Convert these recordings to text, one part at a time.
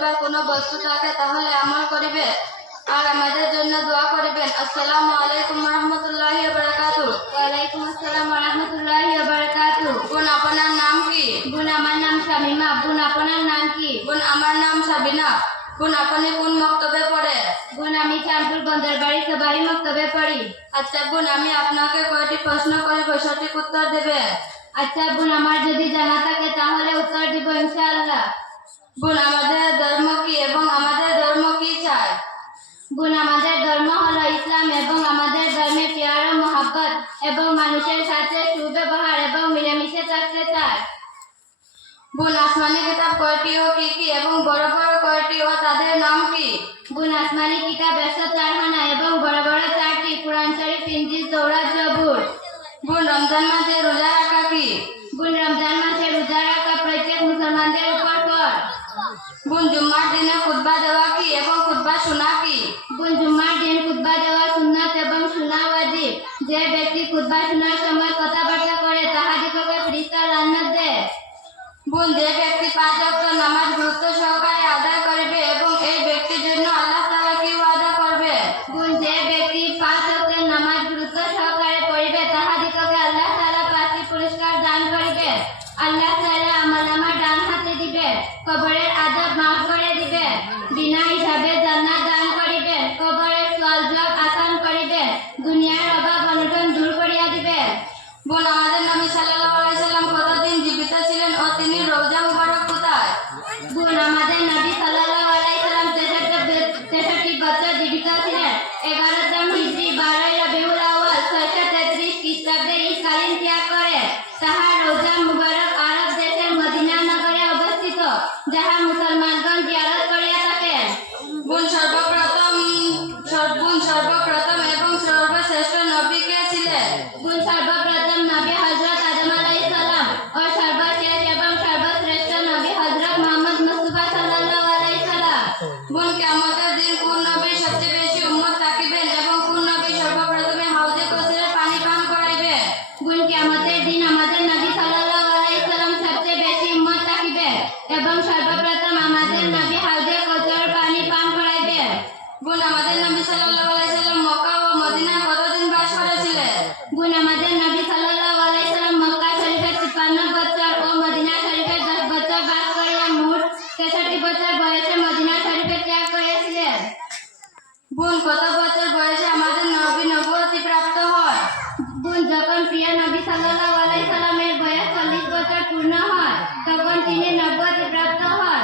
করিবার কোনো বস্তু থাকে তাহলে আমল করিবে আর আমাদের জন্য দোয়া করিবেন। আসসালামু আলাইকুম রহমতুল্লাহি বারাকাতু ওয়ালাইকুম আসসালাম রহমতুল্লাহি বারাকাতু বোন আপনার নাম কি? বোন আমার নাম শামিমা। বোন আপনার নাম কি? বোন আমার নাম সাবিনা বোন আপনি কোন মক্তবে পড়ে? বোন আমি চাঁদপুর বন্দরবাড়ি সবাই মক্তবে পড়ি। আচ্ছা বোন আমি আপনাকে কয়টি প্রশ্ন করিব সঠিক উত্তর দেবে? আচ্ছা বোন আমার যদি জানা থাকে তাহলে উত্তর দিব ইনশাআল্লাহ। বোন আমাদের মানুষের সাথে সুব্যবহার এবং মিলেমিশে থাকতে চায় বোন আসমানি কিতাব কয়টি ও কি কি এবং বড় বড় কয়টি ও তাদের নাম কি? বোন আসমানি কিতাব একশো চারখানা এবং বড় বড় চারটি কোরআন শরীফ, ইঞ্জিল তৌরাত জবুর। বোন রমজান মাসে রোজা রাখা কি? বোন রমজান মাসে রোজা রাখা প্রত্যেক মুসলমানদের উপর কর। বোন জুম্মার শোনার সময় কথাবার্তা করে তাহাদিগকে ফ্রিস্তা রান্না দেয় বোন যে ব্যক্তি পাঁচ নামাজ গুরুত্ব সহকারে আদায় করবে এবং এই ব্যক্তির জন্য আল্লাহ কি ওয়াদা করবে বোন যে ব্যক্তি পাঁচ নামাজ গুরুত্ব সহকারে পড়িবে তাহাদিগকে আল্লাহ তাআলা পাঁচটি পুরস্কার দান করিবে আল্লাহ তাআলা আমার আমার ডান হাতে দিবে কবরের আদব মাফ করে দিবে বিনা হিসাবে জান্নাত দান করিবে কবরের সওয়াল জবাব আসান করিবে দুনিয়ার যাহা মুসলমানগণ জিয়ারত করিয়া থাকেন বোন সর্বপ্রথম, সর- বোন সর্বপ্রথম এবং সর্বশ্রেষ্ঠ নবী ছিলেন বোন সর্বপ্রথম নবী হযরত আদম আলাইহিস সালাম ও সর্বশেষ এবং সর্বশ্রেষ্ঠ নবী হযরত মুহাম্মদ মুস্তাফা সাল্লাল্লাহু আলাইহি সাল্লাম বোন কিয়ামতের দিন কোন নবীর সবচেয়ে বেশি উম্মত থাকিবেন এবং কোন নবী সর্বপ্রথমে হাউজে কৌসারের পানি পান করাইবে? গুণ কিয়ামতের দিন আমাদের বোন কত বছর বয়সে আমাদের নবী নবুয়তি প্রাপ্ত হয় গুণ যখন প্রিয় নবী সাল্লাল্লাহু আলাইহি সাল্লামের বয়স 40 বছর পূর্ণ হয় তখন তিনি নবুয়তি প্রাপ্ত হন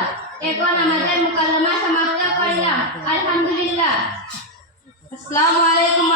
এখন আমাদের মুকাল্লামা সমাপ্ত করলাম আলহামদুলিল্লাহ আসসালামু আলাইকুম